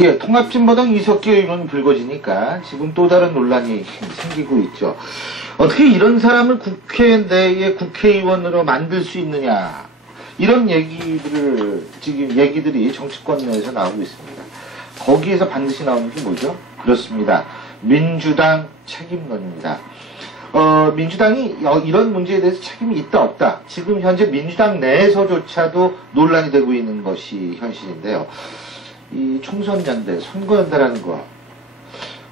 예, 통합진보당 이석기 의원 불거지니까 지금 또 다른 논란이 생기고 있죠. 어떻게 이런 사람을 국회 내의 국회의원으로 만들 수 있느냐. 이런 얘기들이 정치권 내에서 나오고 있습니다. 거기에서 반드시 나오는 게 뭐죠? 그렇습니다. 민주당 책임론입니다. 민주당이 이런 문제에 대해서 책임이 있다 없다. 지금 현재 민주당 내에서조차도 논란이 되고 있는 것이 현실인데요. 이 총선연대, 선거연대라는 거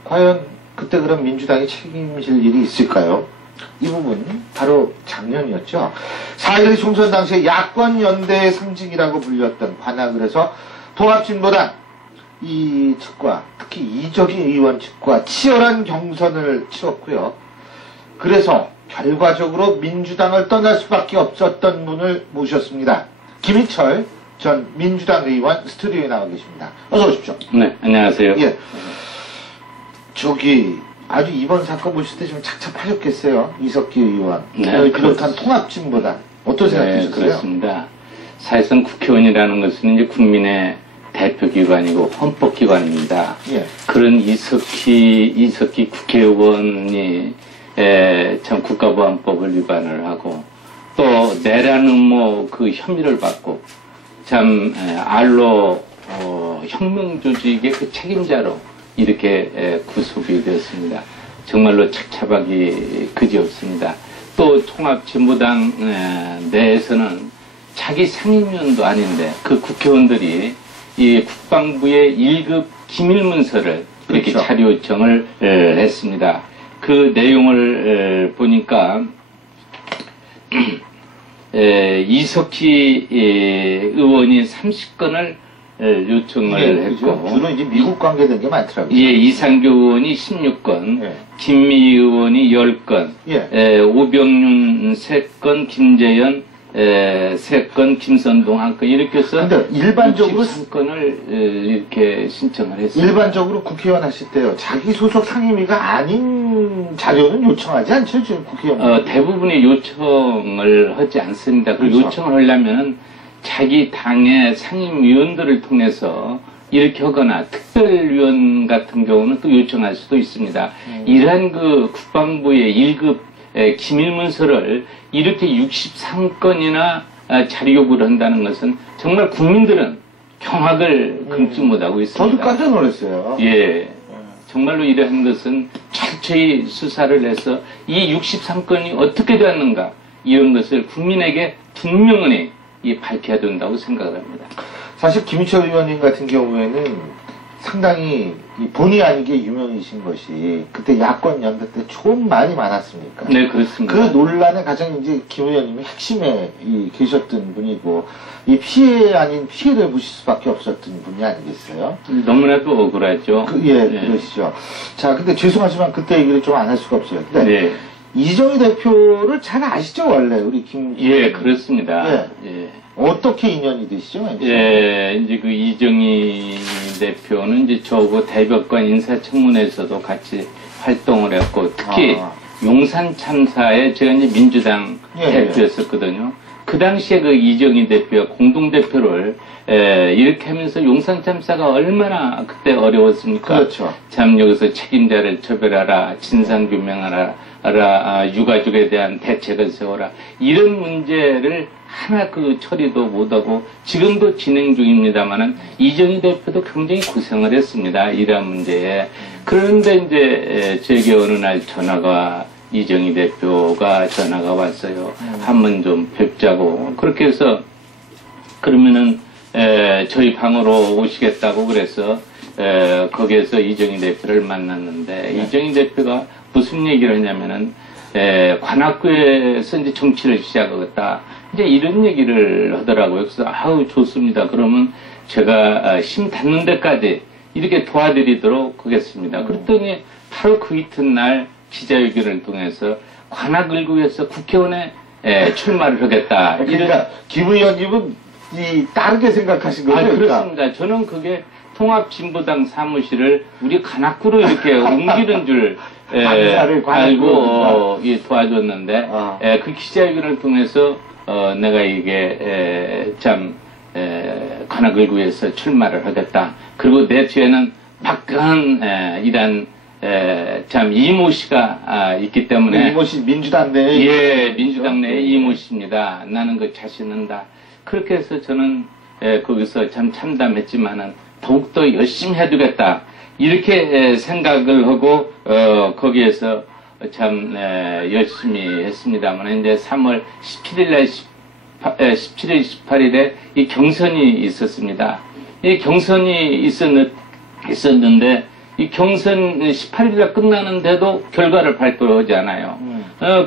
과연 그때 그럼 민주당이 책임질 일이 있을까요? 이 부분 바로 작년이었죠. 4.11 총선 당시에 야권연대의 상징이라고 불렸던 관악을 해서 통합진보당 이 측과 특히 이적인 의원 측과 치열한 경선을 치렀고요. 그래서 결과적으로 민주당을 떠날 수밖에 없었던 분을 모셨습니다. 김희철 전 민주당 의원 스튜디오에 나와 계십니다. 어서 오십시오. 네, 안녕하세요. 예. 아주 이번 사건 보실 때 좀 착잡하셨겠어요. 이석기 의원. 네, 비롯한 통합진보당. 어떤 생각이셨어요? 네, 그렇습니다. 사실상 국회의원이라는 것은 이제 국민의 대표기관이고 헌법기관입니다. 예. 그런 이석기 국회의원이 참 국가보안법을 위반을 하고 또 내라는 그 혐의를 받고 참 알로 혁명조직의 그 책임자로 이렇게 구속이 되었습니다. 정말로 착잡하기 그지없습니다. 또 통합진보당 내에서는 자기 상임위원도 아닌데 그 국회의원들이 이 국방부의 1급 기밀문서를 이렇게 그렇죠. 자료 요청을 했습니다. 그 내용을 보니까 이석기 의원이 30건을 요청을 했고 주로 이제 미국 관계된 게 많더라고요. 예, 이상교 의원이 16건, 예. 김미 의원이 10건, 예. 오병윤 3건, 김재현 3건, 김선동 1건 이렇게 해서 근데 일반적으로 3건을 이렇게 신청을 했습니다. 일반적으로 국회의원 하실 때요. 자기 소속 상임위가 아닌 자료는 요청하지 않죠, 지금 국회의원. 대부분의 요청을 하지 않습니다. 그 그렇죠. 요청을 하려면 자기 당의 상임위원들을 통해서 이렇게 하거나 특별위원 같은 경우는 또 요청할 수도 있습니다. 이러한 그 국방부의 1급 기밀문서를 이렇게 63건이나 자료 요구를 한다는 것은 정말 국민들은 경악을 금치 못하고 있습니다. 저도 깜짝 놀랐어요. 예. 정말로 이러한 것은 철저히 수사를 해서 이 63건이 어떻게 되었는가 이런 것을 국민에게 분명히 밝혀야 된다고 생각을 합니다. 사실 김희철 의원님 같은 경우에는 상당히 본의 아니게 유명이신 것이 그때 야권 연대 때 좀 많이 많았습니까? 네, 그렇습니다. 그 논란에 가장 이제 김 의원님이 핵심에 계셨던 분이고 이 피해 아닌 피해를 보실 수밖에 없었던 분이 아니겠어요? 너무나도 억울하죠. 그러시죠. 자, 근데 죄송하지만 그때 얘기를 좀 안 할 수가 없어요. 근데 네. 이정희 대표를 잘 아시죠, 원래 우리 김? 예, 그렇습니다. 예. 어떻게 인연이 되시죠? 예, 이제 그 이정희 대표는 이제 저하고 대법관 인사청문회에서도 같이 활동을 했고, 특히 용산 참사에 제가 이제 민주당 대표였었거든요. 그 당시에 그 이정희 대표가 공동대표를 이렇게 하면서 용산 참사가 얼마나 그때 어려웠습니까? 그렇죠. 참 여기서 책임자를 처벌하라, 진상규명하라, 유가족에 대한 대책을 세워라. 이런 문제를 하나 그 처리도 못하고 지금도 진행 중입니다만은 이정희 대표도 굉장히 고생을 했습니다. 이러한 문제에. 그런데 이제 제게 어느 날 이정희 대표가 전화가 왔어요. 한번 좀 뵙자고. 그렇게 해서 그러면은 저희 방으로 오시겠다고 그래서 거기에서 이정희 대표를 만났는데 이정희 대표가 무슨 얘기를 했냐면은 관악구에서 이제 정치를 시작하겠다. 이제 이런 얘기를 하더라고요. 그래서 아우 좋습니다. 그러면 제가 힘 닿는 데까지 이렇게 도와드리도록 하겠습니다. 그랬더니 바로 그 이튿날 기자회견을 통해서 관악을구에서 국회의원에 출마를 하겠다. 그러니까 김 의원님은 다르게 생각하신 거죠? 그렇습니다. 저는 그게 통합진보당 사무실을 우리 관악구로 이렇게 옮기는 줄 알고 도와줬는데 그 기자회견을 통해서 내가 이게 참 관악을구에서 출마를 하겠다. 그리고 내 뒤에는 막강한 이런 참 이모 씨가 있기 때문에 이모 씨 민주당 내에 예, 민주당 내의 이모 씨입니다. 나는 그 자신은다. 그렇게 해서 저는 거기서 참 참담했지만은 더욱더 열심히 해두겠다. 이렇게 생각을 하고 거기에서 참 열심히 했습니다만 이제 3월 17일 날 17일 18일에 이 경선이 있었습니다. 이 경선이 있었는데 이 경선 18일 날 끝나는데도 결과를 발표하지 않아요.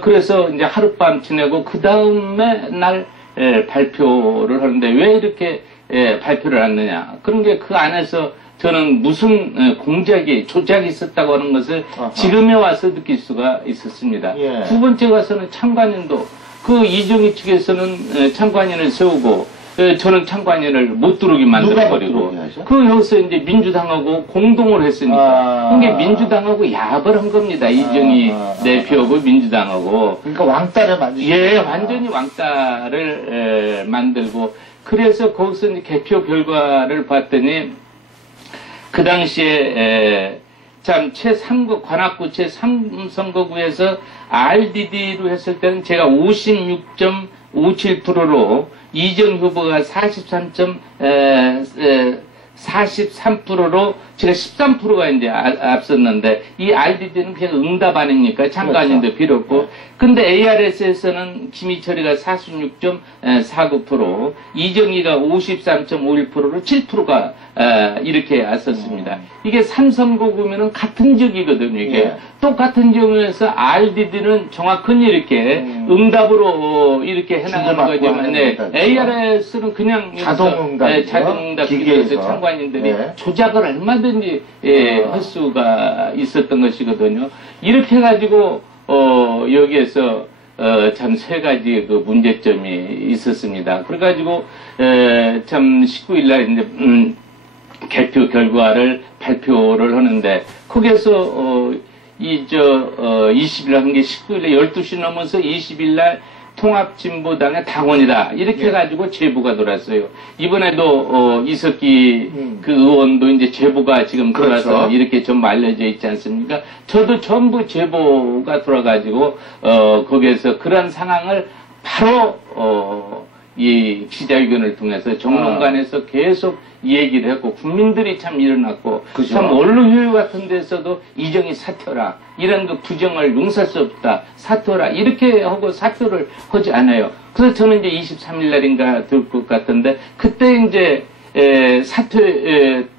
그래서 이제 하룻밤 지내고 그 다음에 날 발표를 하는데 왜 이렇게 발표를 하느냐. 그런 게 그 안에서 저는 무슨 조작이 있었다고 하는 것을 지금에 와서 느낄 수가 있었습니다. 예. 두 번째 가서는 참관인도 그 이정희 측에서는 참관인을 세우고 저는 참관인을 못 들어오게 만들어버리고 그 여기서 이제 민주당하고 공동을 했으니까 그게 민주당하고 야합을 한 겁니다. 이정희 대표하고 민주당하고 그러니까 왕따를 만드시 예, 완전히 왕따를 만들고 그래서 거기서 이제 개표 결과를 봤더니 그 당시에 참 제3구 관악구 제3선거구에서 RDD로 했을 때는 제가 56.57%로 이정 후보가 43%로 제가 13%가 이제 앞섰는데 이 RDD는 그냥 응답 아닙니까? 참관인도 그렇죠. 필요 없고. 근데 ARS에서는 김희철이가 46.49%, 이정희가 53.51%로 7%가 이렇게 앞섰습니다. 이게 3선거구면은 같은 지역이거든요. 이게 예. 똑같은 지역에서 RDD는 정확히 이렇게 응답으로 이렇게 해나가는 거지만 ARS는 그냥 자동응답, 자동응답 기계에서 참관인들이 조작을 얼마든지 할 수가 있었던 것이거든요. 이렇게 해가지고 여기에서 참 세 가지 그 문제점이 있었습니다. 그래가지고 참 19일 날 이제 개표 결과를 발표를 하는데 거기에서 20일 한 게 19일에 12시 넘어서 20일 날 통합진보당의 당원이다. 이렇게 해가지고 제보가 돌았어요. 이번에도 이석기 그 의원도 이제 제보가 지금 돌아서 그렇죠. 이렇게 좀 알려져 있지 않습니까? 저도 전부 제보가 돌아가지고 거기에서 그런 상황을 바로 이 기자회견을 통해서 정론관에서 계속 얘기를 했고 국민들이 참 일어났고 그죠. 참 언론휴일 같은 데서도 이정희 사퇴라 이런 그 부정을 용서할 수 없다 사퇴라 이렇게 하고 사퇴를 하지 않아요. 그래서 저는 이제 23일 날인가 될 것 같은데 그때 이제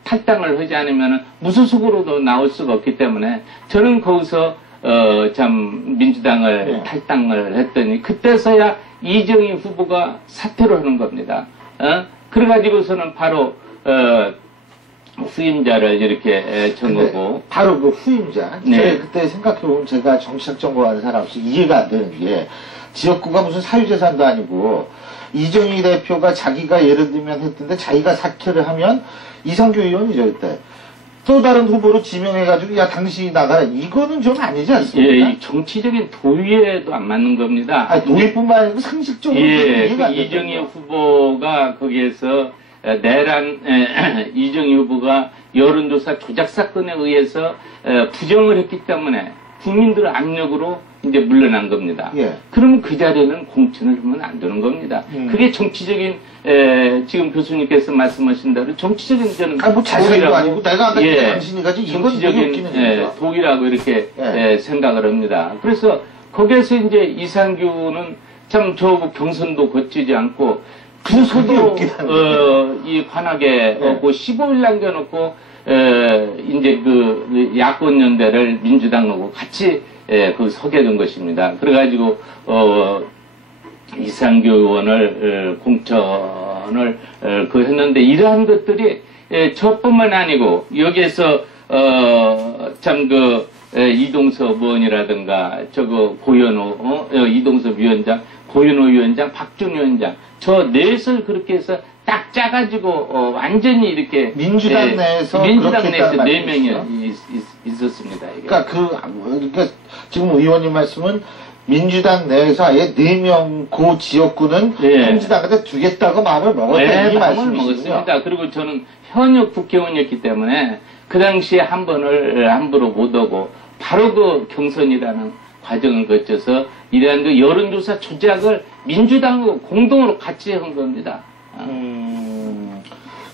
탈당을 하지 않으면 무소속으로도 나올 수가 없기 때문에 저는 거기서 참 민주당을 탈당을 했더니 그때서야 이정희 후보가 사퇴를 하는 겁니다. 그래가지고서는 바로 후임자를 이렇게 정하고 바로 그 후임자. 네. 제가 그때 생각해보면 제가 정치적 정보하는 사람으로서 이해가 안 되는 게 지역구가 무슨 사유재산도 아니고 이정희 대표가 자기가 예를 들면 했던데 자기가 사퇴를 하면 이상규 의원이죠 그때. 또 다른 후보로 지명해가지고 야 당신이 나가라 이거는 좀 아니지 않습니까? 예, 이 정치적인 도의에도 안 맞는 겁니다. 아니, 도의뿐만 아니고 상식적으로 이해가 안 이정희 되는 후보가 거기에서 내란 이정희 후보가 여론조사 조작 사건에 의해서 부정을 했기 때문에 국민들 압력으로 이제 물러난 겁니다. 예. 그러면 그 자리에는 공천을 하면 안 되는 겁니다. 그게 정치적인 지금 교수님께서 말씀하신 대로 정치적인 저는 아니 뭐 자세히도 아니고 내가 아까 당신이 가지 이건 정치적인 도의라고 이렇게 생각을 합니다. 그래서 거기에서 이제 이상규는 참 저 경선도 거치지 않고 주소도 이 관악에 오고 15일 남겨놓고 이제 그 야권 연대를 민주당하고 같이 그 서게 된 것입니다. 그래가지고 이상규 의원을 공천을 그 했는데 이러한 것들이 저뿐만 아니고 여기에서 참 그 이동섭 의원이라든가 저거 고현호 이동섭 위원장, 고현호 위원장, 박준 위원장 저 넷을 그렇게 해서 딱 짜가지고 완전히 이렇게 민주당 내에서 민주당 내에서 그렇게 4명이 있었습니다. 이게. 그러니까 지금 의원님 말씀은 민주당 내에서 아예 4명 고 지역구는 예. 통진당한테 주겠다고 마음을 먹었다 네, 이 마음을 말씀이시군요. 먹었습니다. 그리고 저는 현역 국회의원이었기 때문에 그 당시에 한 번을 함부로 못 오고 바로 그 경선이라는 과정을 거쳐서 이러한 그 여론조사 조작을 민주당하고 공동으로 같이 한 겁니다.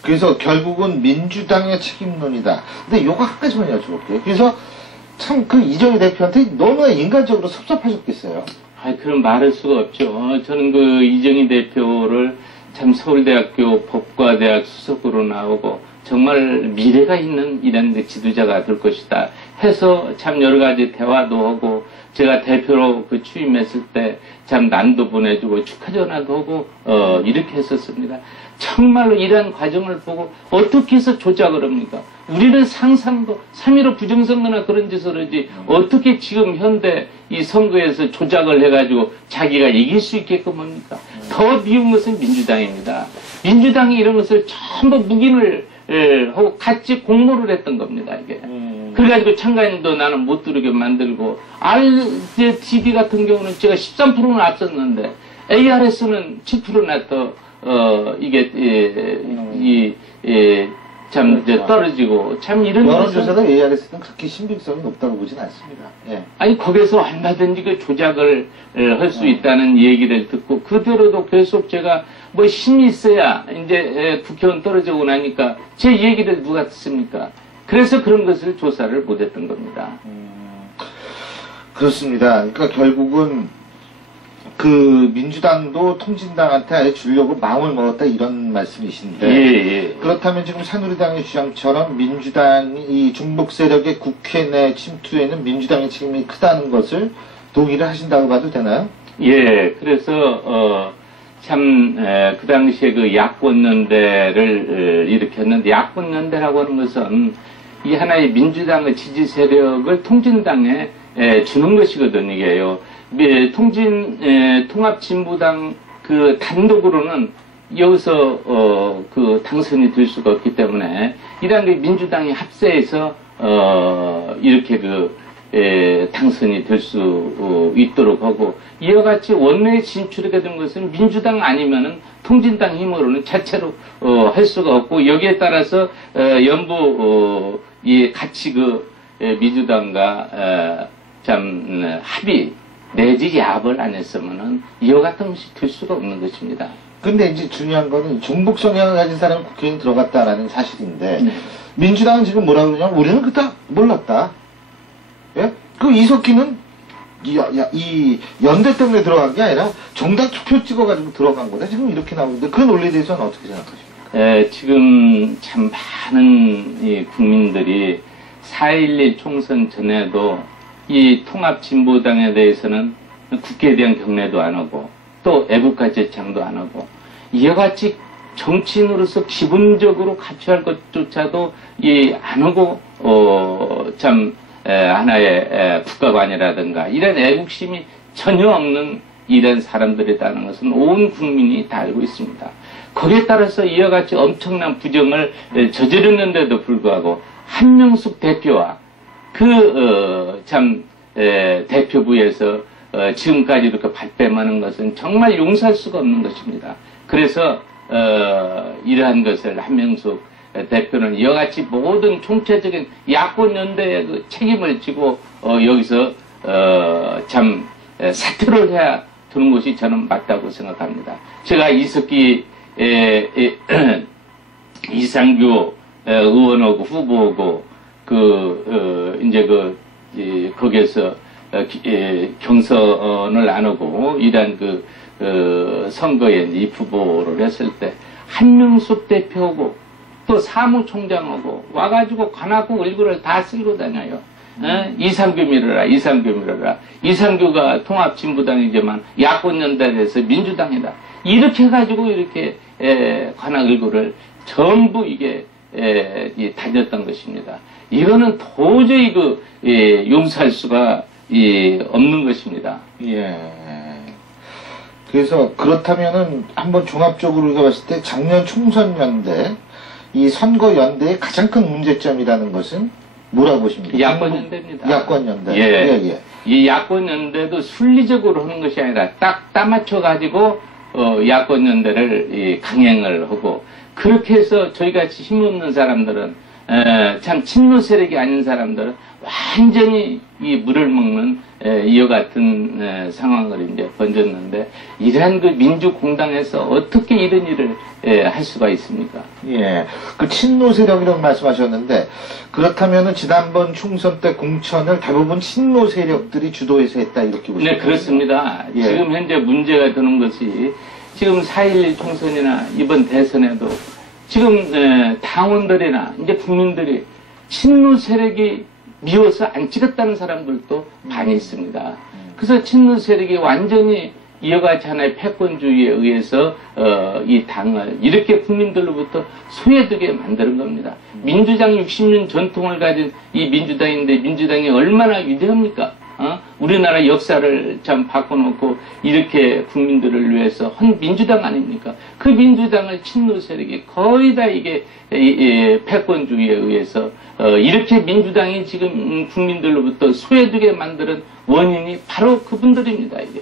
그래서 결국은 민주당의 책임론이다. 근데 요거 한 가지만 여쭤볼게요. 그래서 참 그 이정희 대표한테 너무나 인간적으로 섭섭하셨겠어요. 그럼 말할 수가 없죠. 저는 그 이정희 대표를 참 서울대학교 법과대학 수석으로 나오고 정말 미래가 있는 이런 지도자가 될 것이다 해서 참 여러 가지 대화도 하고 제가 대표로 그 취임했을 때 참 난도 보내주고 축하 전화도 하고 이렇게 했었습니다. 정말로 이러한 과정을 보고 어떻게 해서 조작을 합니까? 우리는 상상도 3.15 부정선거나 그런 짓을 하지 어떻게 지금 현대 이 선거에서 조작을 해가지고 자기가 이길 수 있게끔 합니까? 더 미운 것은 민주당입니다. 민주당이 이런 것을 전부 묵인을 하고 같이 공모를 했던 겁니다, 이게. 그래가지고 참가인도 나는 못 들게 만들고, RTD 같은 경우는 제가 13%는 앞섰는데, ARS는 7%나 더, 참, 이제 떨어지고, 참 이런. 여론조사도 ARS는 그렇게 신빙성이 높다고 보진 않습니다. 예. 아니, 거기서 얼마든지 그 조작을 할 수 있다는 얘기를 듣고, 그대로도 계속 제가 뭐 힘이 있어야 이제 국회의원 떨어지고 나니까 제 얘기를 누가 듣습니까? 그래서 그런 것을 조사를 못했던 겁니다. 그렇습니다. 그러니까 결국은 그 민주당도 통진당한테 아예 주려고 마음을 먹었다 이런 말씀이신데 예. 그렇다면 지금 새누리당의 주장처럼 민주당이 이 중복 세력의 국회 내 침투에는 민주당의 책임이 크다는 것을 동의를 하신다고 봐도 되나요? 예, 그래서 그 당시에 그 야권연대를 일으켰는데, 야권연대라고 하는 것은 이 하나의 민주당의 지지 세력을 통진당에 주는 것이거든요, 이게요. 통합진보당 그 단독으로는 여기서 그 당선이 될 수가 없기 때문에, 이러한 그 민주당이 합세해서 이렇게 당선이 될 수 있도록 하고, 이와 같이 원내에 진출하게 된 것은 민주당 아니면은 통진당 힘으로는 자체로 할 수가 없고, 여기에 따라서 같이 민주당과 합의 내지 야합을 안 했으면은 이와 같은 것이 될 수가 없는 것입니다. 근데 이제 중요한 거는 종북 성향을 가진 사람이 국회의원 들어갔다라는 사실인데 민주당은 지금 뭐라 그러냐면 우리는 그다 몰랐다. 예? 그 이석기는 이 연대 때문에 들어간 게 아니라 정당 투표 찍어가지고 들어간 거다. 지금 이렇게 나오는데 그 논리에 대해서는 어떻게 생각하십니까? 지금 참 많은 이 국민들이 4.11 총선 전에도 이 통합진보당에 대해서는 국회에 대한 경례도 안 하고 또 애국가 제창도 안 하고 이와 같이 정치인으로서 기본적으로 갖춰야 할 것조차도 안 하고 하나의 국가관이라든가 이런 애국심이 전혀 없는 이런 사람들이라는 것은 온 국민이 다 알고 있습니다. 거기에 따라서 이와 같이 엄청난 부정을 저지르는데도 불구하고 한명숙 대표와 대표부에서 지금까지 이렇게 발뺌하는 것은 정말 용서할 수가 없는 것입니다. 그래서 이러한 것을 한명숙 대표는 이와 같이 모든 총체적인 야권 연대의 그 책임을 지고 여기서 사퇴를 해야 되는 것이 저는 맞다고 생각합니다. 제가 이석기 이상규 의원하고 후보하고 거기에서 경선을 안 하고 이러한 선거에 입후보를 했을 때 한명숙 대표하고 또 사무총장하고 와가지고 관악구 얼굴을 다 쓸고 다녀요. 이상규 밀어라. 이상규가 통합진보당이지만 야권연대에서 민주당이다. 이렇게 해가지고 이렇게 관악 얼굴을 전부 이게 다녔던 것입니다. 이거는 도저히 용서할 수가 없는 것입니다. 예. 그래서 그렇다면은 한번 종합적으로 우리가 봤을 때 작년 총선 연대 이 선거 연대의 가장 큰 문제점이라는 것은 뭐라고 보십니까? 야권연대입니다. 야권연대. 예. 이 야권연대도 순리적으로 하는 것이 아니라 딱 따맞춰가지고, 야권연대를 강행을 하고, 그렇게 해서 저희같이 힘없는 사람들은, 참 친노 세력이 아닌 사람들은 완전히 이 물을 먹는 이와 같은 상황을 이제 번졌는데, 이러한 그 민주공당에서 어떻게 이런 일을 할 수가 있습니까? 예. 그 친노 세력이라고 말씀하셨는데, 그렇다면은 지난번 총선 때 공천을 대부분 친노 세력들이 주도해서 했다, 이렇게 보시면 네, 그렇습니다. 예. 지금 현재 문제가 되는 것이, 지금 4.11 총선이나 이번 대선에도 지금 당원들이나 이제 국민들이 친노 세력이 미워서 안 찍었다는 사람들도 많이 있습니다. 그래서 친노 세력이 완전히 이어가지 하나의 패권주의에 의해서 이 당을 이렇게 국민들로부터 소외되게 만드는 겁니다. 민주당 60년 전통을 가진 이 민주당인데 민주당이 얼마나 위대합니까? 우리나라 역사를 참 바꿔놓고 이렇게 국민들을 위해서 한 민주당 아닙니까? 그 민주당을 친노 세력이 거의 다 이게 패권주의에 의해서 이렇게 민주당이 지금 국민들로부터 소외되게 만드는 원인이 바로 그분들입니다. 이게.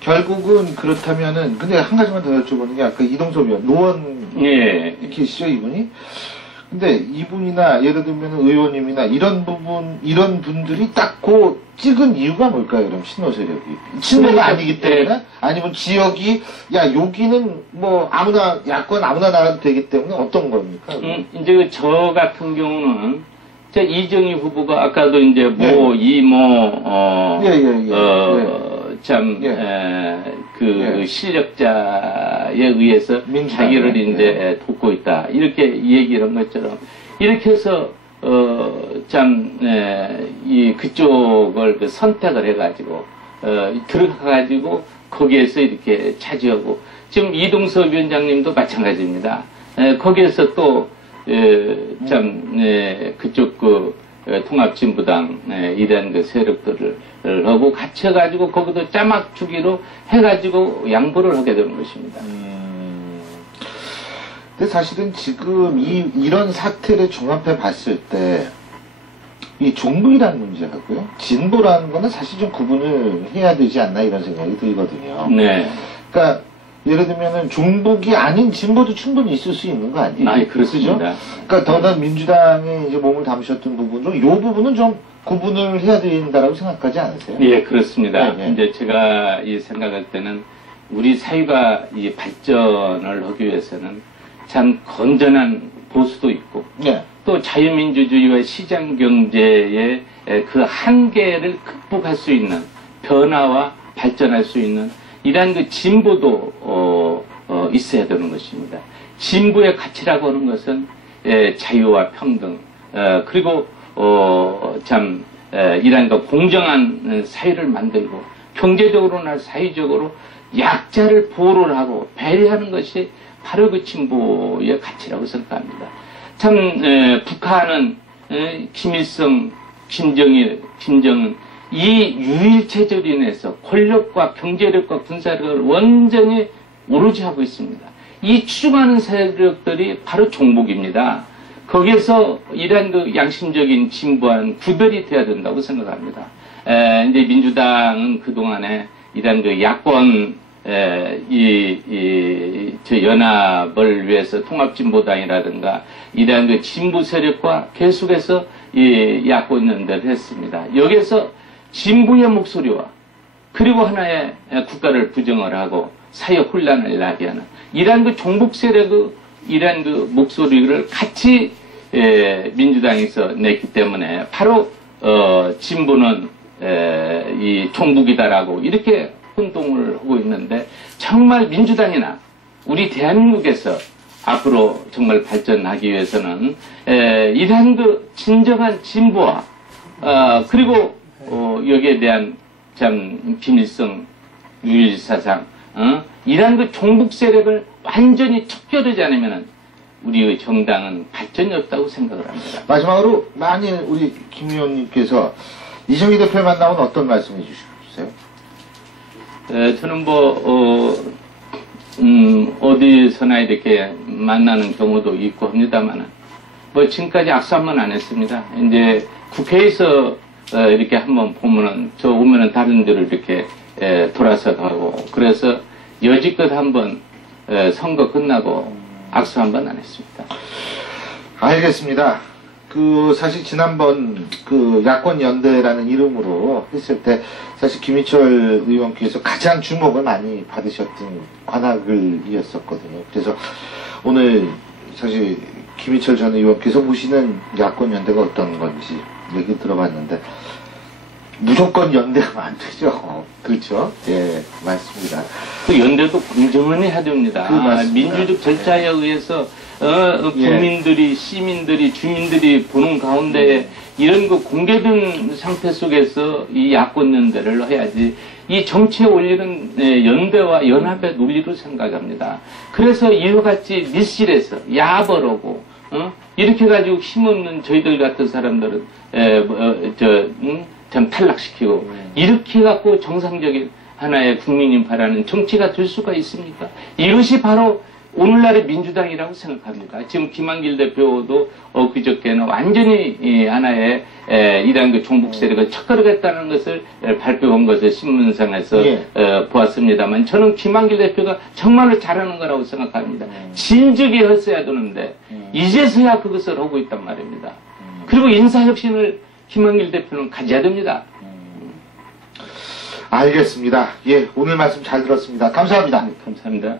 결국은 그렇다면은 근데 한 가지만 더 여쭤보는 게 아까 이동섭 의원 노원이시죠 이분이? 근데 이분이나 예를 들면 의원님이나 이런 분들이 딱 그 찍은 이유가 뭘까요? 그럼 친노 세력이 친노가 아니기 때문에 아니면 지역이 야 여기는 뭐 아무나 야권 아무나 나가도 되기 때문에 어떤 겁니까? 이제 저 같은 경우는 이정희 후보가 아까도 이제 실력자에 의해서 자기를 이제 돕고 있다. 이렇게 얘기를 한 것처럼, 이렇게 해서, 그쪽을 선택을 해가지고, 들어가가지고, 거기에서 이렇게 차지하고, 지금 이동섭 위원장님도 마찬가지입니다. 거기에서 또, 그쪽 통합진보당 이런 그 세력들을 하고 같이 해가지고 거기도 짜맞추기로 해가지고 양보를 하게 되는 것입니다. 근데 사실은 지금 이런 사태를 종합해 봤을 때 이 종북이라는 문제하고요 진보라는 거는 사실 좀 구분을 해야 되지 않나 이런 생각이 들거든요. 네. 그러니까 예를 들면은 종북이 아닌 진보도 충분히 있을 수 있는 거 아니에요? 아니, 그렇습니다. 그러니까 더더 민주당에 이제 몸을 담으셨던 부분도 이 부분은 좀 구분을 해야 된다라고 생각하지 않으세요? 예, 그렇습니다. 네. 이제 제가 생각할 때는 우리 사회가 이 발전을 하기 위해서는 참 건전한 보수도 있고 네. 또 자유민주주의와 시장 경제의 그 한계를 극복할 수 있는 변화와 발전할 수 있는 이러한 그 진보도 있어야 되는 것입니다. 진보의 가치라고 하는 것은 자유와 평등 그리고 이러한 그 공정한 사회를 만들고 경제적으로나 사회적으로 약자를 보호를 하고 배려하는 것이 바로 그 진보의 가치라고 생각합니다. 참 북한은 김일성, 김정은 이 유일체제로 인해서 권력과 경제력과 군사력을 완전히 오로지 하고 있습니다. 이 추종하는 세력들이 바로 종북입니다. 거기에서 이러한 그 양심적인 진보한 구별이 돼야 된다고 생각합니다. 이제 민주당은 그동안에 이러한 그 야권 연합을 위해서 통합진보당이라든가 이러한 그 진보 세력과 계속해서 야권 연대를 했습니다. 여기에서 진보의 목소리와 그리고 하나의 국가를 부정을 하고 사회 혼란을 야기하는 이러한 그 종북 세력의 이러한 그 목소리를 같이 민주당에서 냈기 때문에 바로 진보는 이 종북이다라고 이렇게 운동을 하고 있는데 정말 민주당이나 우리 대한민국에서 앞으로 정말 발전하기 위해서는 이러한 그 진정한 진보와 그리고 여기에 대한 참 김일성 유일사상 이러한 그 종북 세력을 완전히 척결하지 않으면 우리의 정당은 발전이 없다고 생각을 합니다. 마지막으로 만일 우리 김 의원님께서 이정희 대표를 만나면 어떤 말씀해 주시겠어요? 저는 어디서나 이렇게 만나는 경우도 있고 합니다만, 지금까지 악수 한 번 안 했습니다. 이제 국회에서 이렇게 한번 보면은 저 오면은 다른 데로 이렇게 돌아서 가고 그래서 여지껏 한번 선거 끝나고 악수 한 번 안 했습니다. 알겠습니다. 사실 지난번 야권 연대라는 이름으로 했을 때 사실 김희철 의원께서 가장 주목을 많이 받으셨던 관악을이었었거든요. 그래서 오늘 사실 김희철 전 의원께서 보시는 야권 연대가 어떤 건지 얘기 들어봤는데 무조건 연대하면 안 되죠. 그렇죠? 예, 맞습니다. 그 연대도 공정은 해야 됩니다. 민주적 절차에 의해서 국민들이, 시민들이, 주민들이 보는 가운데 이런 거 공개된 상태 속에서 이 야권 연대를 해야지 이 정치에 올리는 연대와 연합의 논리로 생각합니다. 그래서 이와 같이 밀실에서 야벌하고 이렇게 가지고 힘없는 저희들 같은 사람들은 참 탈락시키고 이렇게 갖고 정상적인 하나의 국민이 바라는 정치가 될 수가 있습니까? 이것이 바로 오늘날의 민주당이라고 생각합니다. 지금 김한길 대표도 그저께는 완전히 하나의 이런 종북 세력을 척거르겠다는 것을 발표한 것을 신문상에서 보았습니다만 저는 김한길 대표가 정말로 잘하는 거라고 생각합니다. 진즉에 했어야 되는데 이제서야 그것을 하고 있단 말입니다. 그리고 인사혁신을 김한길 대표는 가져야 됩니다. 알겠습니다. 예, 오늘 말씀 잘 들었습니다. 감사합니다. 감사합니다.